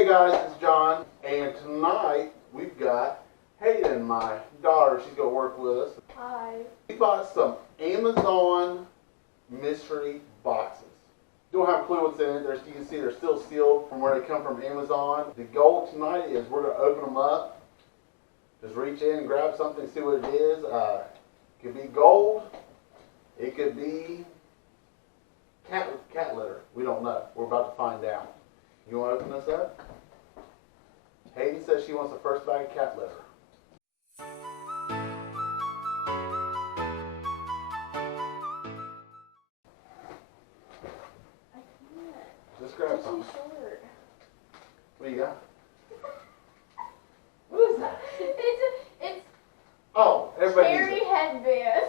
Hey guys, it's John, and tonight we've got Hayden, my daughter. She's going to work with us. Hi. We bought some Amazon mystery boxes. Don't have a clue what's in it. You can see they're still sealed from where they come from Amazon. The goal tonight is we're going to open them up. Just reach in and grab something, see what it is. It could be gold. It could be cat litter. We don't know. We're about to find out. You want to open this up? Hayden says she wants the first bag of cat litter. I can't. Just grab It's something. too short. What do you got? What is that? It's Oh, everybody cherry needs it. headband.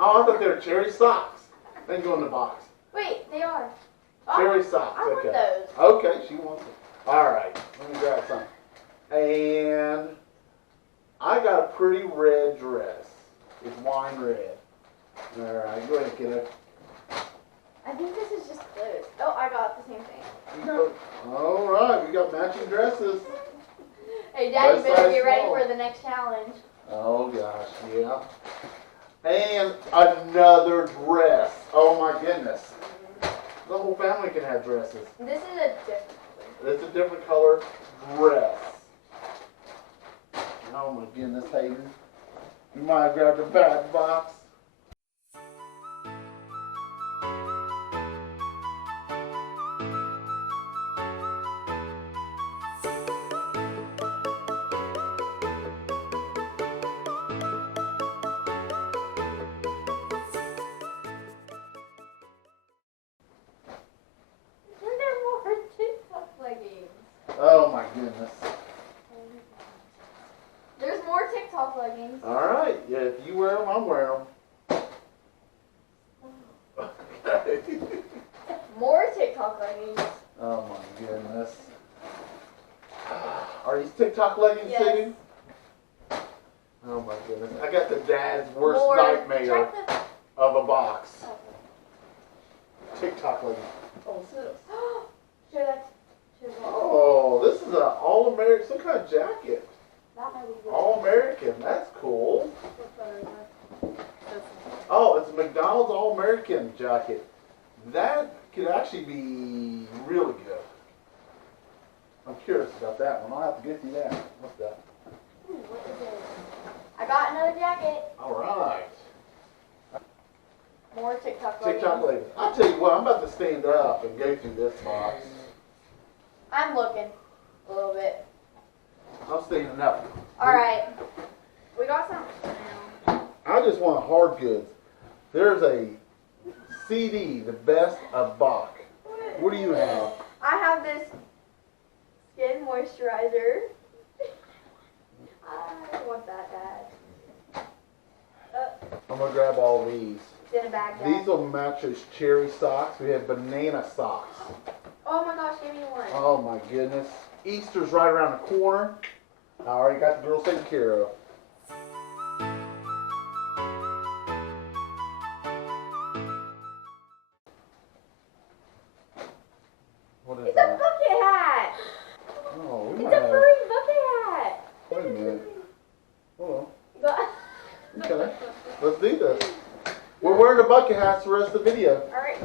Oh, I thought they were cherry socks. They go in the box. Wait, they are. Cherry socks. I want Okay. those. Okay, she wants it. All right, let me grab some. And I got a pretty red dress. It's wine red. All right, go ahead, kiddo. I think this is just clothes. Oh, I got the same thing. All right, we got matching dresses. Hey, Daddy Both better size get ready small. for the next challenge. Oh gosh, yeah. And another dress. Oh my goodness. The whole family can have dresses. This is a different color. It's a different color dress. Oh my goodness, Hayden. You might have grabbed a bad box. Look at more TikTok leggings. Oh my goodness. There's more TikTok leggings. Alright, yeah, if you wear them, I'm wearing them. More TikTok leggings. Oh my goodness. Are these TikTok leggings, Yes. Sadie? Oh my goodness. I got the dad's worst More. nightmare Check the. of a box. Oh. TikTok leggings. Show that to the. Oh, this is an all-American, some kind of jacket. That might be good. All-American, that's cool. Oh, it's a McDonald's All-American jacket. That could actually be really good. I'm curious about that one. I'll have to get you that. What's that? Ooh, what is it? I got another jacket. Alright. More TikTok leggings. TikTok leggings. I'll tell you what, I'm about to stand up and go through this box. I'm looking a little bit. I'm standing up. Alright. We got some. I just want hard goods. There's a CD, the best of Bach. What do you have? I have this skin moisturizer. I want that bad. I'm going to grab all these. It's in a bag. These will match those cherry socks. We have banana socks. Oh my gosh, give me one. Oh my goodness. Easter's right around the corner. I already got the girls taken care of. What is It's a that? bucket hat. Oh, we It's might a have. furry bucket hat. Wait a minute. Hold But- on. Okay. Let's do this. We're wearing the bucket hats the rest of the video. Alright.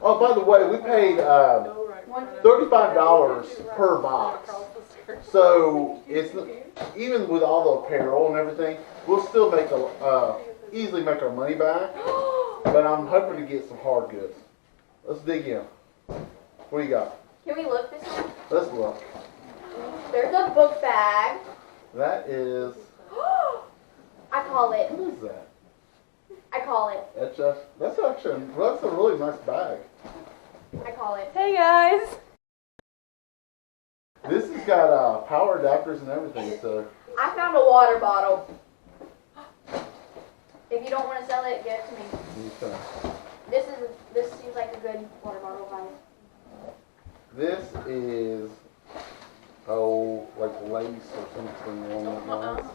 Oh, by the way, we paid $35 per box. So it's even with all the apparel and everything, we'll still make easily make our money back. But I'm hoping to get some hard goods. Let's dig in. What do you got? Can we look this one? Let's look. There's a book bag. That is. I call it. What is that? I call it. That's a really nice bag. I call it. Hey guys! This has got power adapters and everything. So I found a water bottle. If you don't want to sell it, give it to me. This seems like a good water bottle vibe. this is like lace or something along those lines.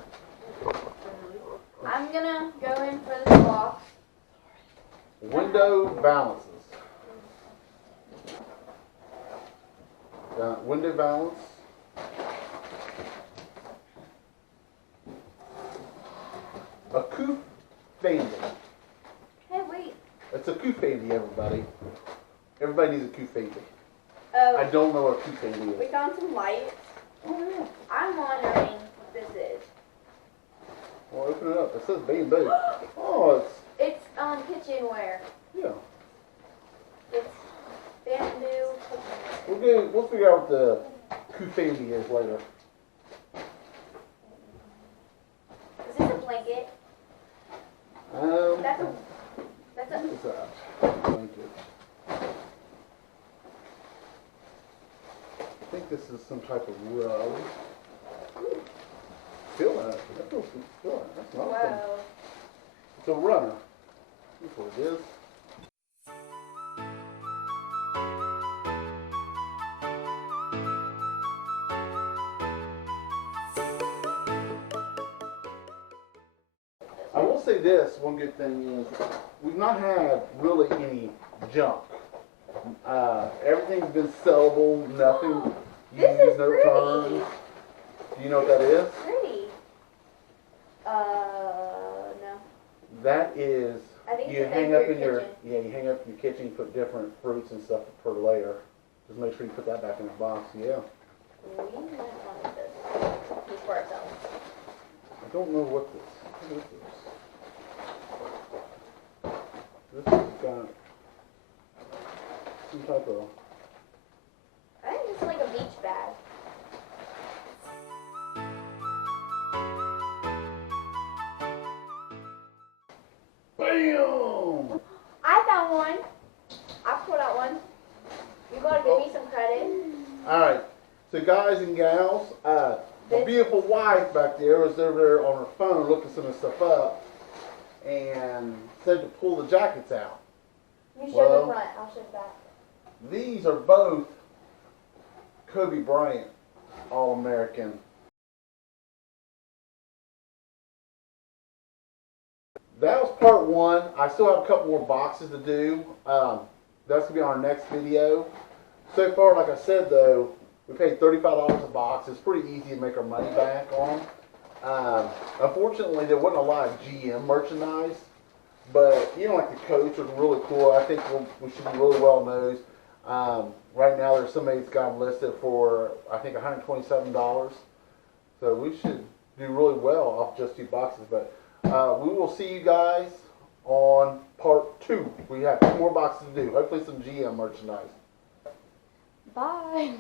I'm gonna go in for this box. Window balances. Window balance. A coupe Bandit. Hey, wait. It's a coupe Bandit, everybody. Everybody needs a coupe Bandit. Oh, I don't know what a coupe Bandit we is. found some lights. Oh yeah. I'm wondering what this is. Well, open it up. It says Bandit. Oh, It's kitchenware. yeah. It's bamboo kitchenware. We'll figure out what the coupe Bandit is later. Is this a blanket? That's a. What is that? Blanket. I think this is some type of rug. Feel that? That feels good. That's not something. Whoa. It's a runner. That's what it is. I will say this, one good thing is we've not had really any junk. Everything's been sellable, nothing. This is no pretty. turns. Do you know what that is? Pretty. No. That is, I think you it's a hang thing up for in your your, kitchen. yeah, you hang up in your kitchen, you put different fruits and stuff per layer. Just make sure you put that back in the box, yeah. We might want this. Just for ourselves. I don't know what is this? This has got some type of, I think this is like a beach bag. BAM! I found one. I pulled out one. You gotta give me some credit. Alright, so guys and gals, my This- beautiful wife back there was over there on her phone looking some of this stuff up and said to pull the jackets out. You show Well- the front. I'll show the back. These are both Kobe Bryant All-American. That was part one. I still have a couple more boxes to do. That's gonna be on our next video. So far, like I said though, we paid $35 a box. It's pretty easy to make our money back on. Unfortunately, there wasn't a lot of GM merchandise, but you know, like the coats are really cool. I think we should do really well on those. Right now, there's somebody that's got them listed for I think $127. So we should do really well off just 2 boxes. But we will see you guys on part 2. We have 2 more boxes to do. Hopefully, some GM merchandise. Bye.